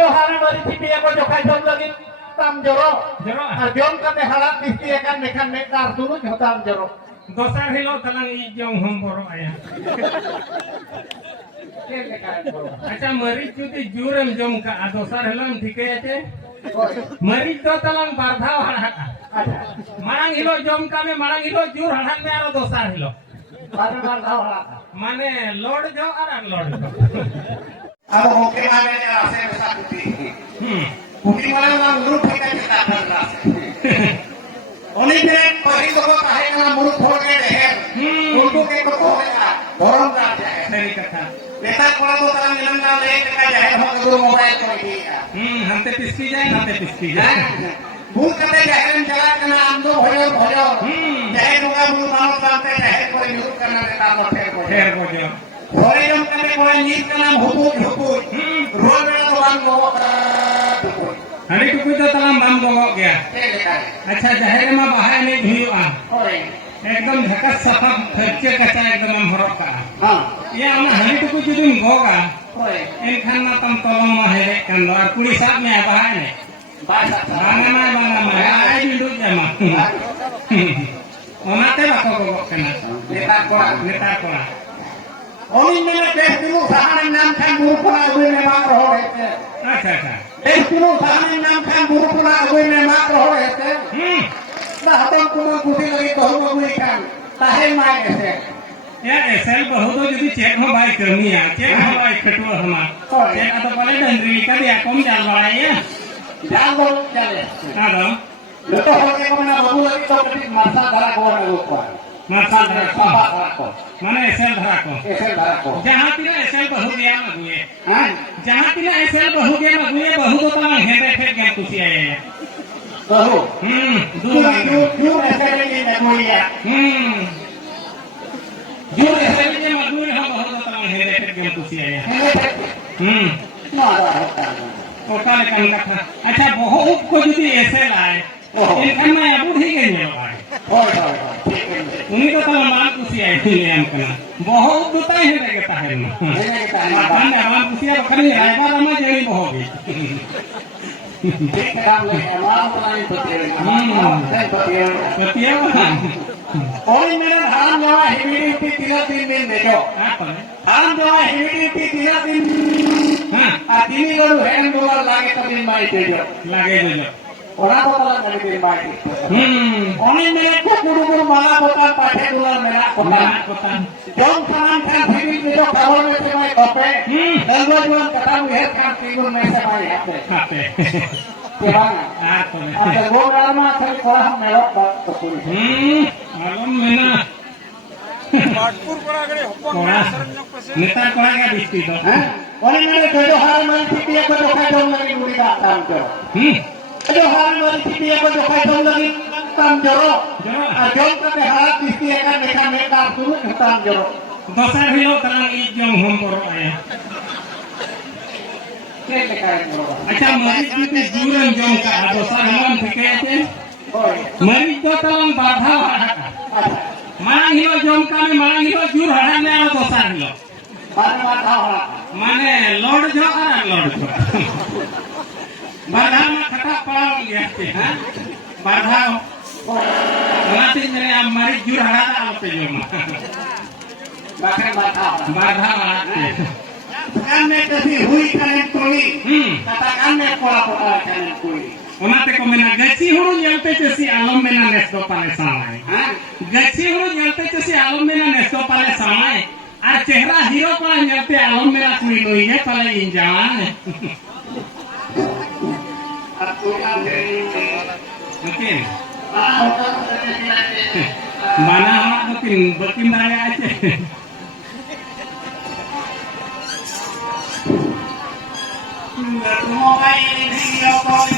जो हारे मरी थी पिया को जो खाई जम लगी ताम जरो और जम करने हालात किस्ती एकान नेखान नेकार सुनो जो ताम जरो दोसर हिलो तलंग ई जम हम बरो आया अच्छा मरीच जुदी जुरम जम का दोसर हिलो ठीके आछे मरीच तो तलंग बारधा हड़ा मांग हिलो जम का में मांग हिलो जुर हड़ा में आरो दोसर हिलो बारधा हड़ा माने लोड जो और अनलोड जो अब होके माने आसे वैसा कुटी वाला ना मुरुख होके चलता था उन्हीं में पहली को कहे ना मुरुख हो के रहे उनको के को होगा भरम का है सही कथा ऐसा कोड़ा तो तरह मिलन ना ले का जाए हो तो मोबाइल को दिया हमते पिसकी जाए भूल करते जहरन चला करना आंदो भजो जहर होगा भूल मानो करते जहर कोई यूज करना देता तो फेर को जो होरे जम करते कोई नींद करना हुकुक रोज बेला तो बांग गो हनी टुकुई तो तलाम बांग गो गया अच्छा जहर में बाहर नहीं धुआ एकदम झकस सफा फच्चे कच्चा एकदम हम हरप का हां ये हम हनी टुकुई जुदी गोगा एनखान ना तम तलम हेरे कन और कुड़ी साथ में बाहर ने बांगा आई बिंदु जमा ओनाते बाको गो कना नेता कोड़ा ओनी में देश दिनु सहान नाम खान बुरुपुला हुए में मार हो रहते अच्छा देश दिनु सहान नाम खान बुरुपुला हुए में मार हो रहते ना हतम कुमा कुटी लगी कहू मगुई खान ताहे माय ऐसे या एसएल बहुत जदी चेक हो भाई करनिया चेक हो भाई खटो हमा चेक तो पहले डंडरी का दिया कम जाल बड़ाइए जान बोल चले हां तो हो के मना बाबू लगी तो कभी माथा धरा को ना को माथा धरा को माने एसएल धरा को जहां तीन एसएल बहु गया मगुए हां जहां तीन एसएल बहु गया मगुए बहु तो ता हेरे फेर गया कुछ आए बहु दूर क्यों ऐसे नहीं मगुइया जो एसएल के मगुए हम बहु तो ता हेरे फेर गया कुछ आए मारा होता ओकाले कन कथा अच्छा बहुत को जदी एसएल आए इनखान में अब ठीक है नहीं आए उन्हीं को तो मान खुशी आई थी हम कना बहुत दुता है लगता है ना मान मान खुशी है खरी रायबार में जेई होगी ठीक काम ले मान बनाई पतिया और मेरा धान जवा ह्यूमिडिटी 3 दिन देखो धान जवा ह्यूमिडिटी 3 दिन हां आ 3 गडू हैंड डॉलर लागे तो दिन माई देजो लागे जो ओरा तो पला कर दिन माई ओनी मेरे को कुडुकुड माला पता पाठे डॉलर मेरा पता जोन सामान खान फिरी जो खबर में से मैं कपे दलवा जोन कटा हुए खान तीगुन में से माई हाथे केवाना तो वो गामा थल कोड़ा हम मेरा तो पूरी मालूम मेना पाटपुर कोड़ा गड़े हुक्म नेता कोड़ा का दिखती तो ओनी मेरे जो हार मन पिटिया को जो खाई जम लगी गुड़ी का काम करो जो हार मन पिटिया को जो खाई जम लगी काम करो और जम करते हालात किस्ती एका नेका नेका सुनो काम करो दोसर हिलो तलंग ई जम हम बरो आया अच्छा मरीज जुदी जुरम जम का दोसर हिलो ठीके आछे मरीज तो तलंग बाधा मांग हिलो जम का में मांग हिलो जुर हड़ा में आरो दोसर हिलो माने लोड जो और अनलोड जो बाधा में खटा पड़ा गया हां बाधा ओनाते मेरे मरीज जुर हड़ा आलो पे जो बाधा कान में कभी हुई कने कोई कथा कान में कोड़ा कोड़ा कने कोई ओनाते को मेना गची हुरु जलते चसी आलम मेना नेस्तो पाले सामाय हां गची हुरु जलते चसी आलम मेना नेस्तो पाले सामाय आ चेहरा हीरो पाले जलते आलम मेरा कुई लोई है पाले इंजान okay mana bekin raya aja Mulai video call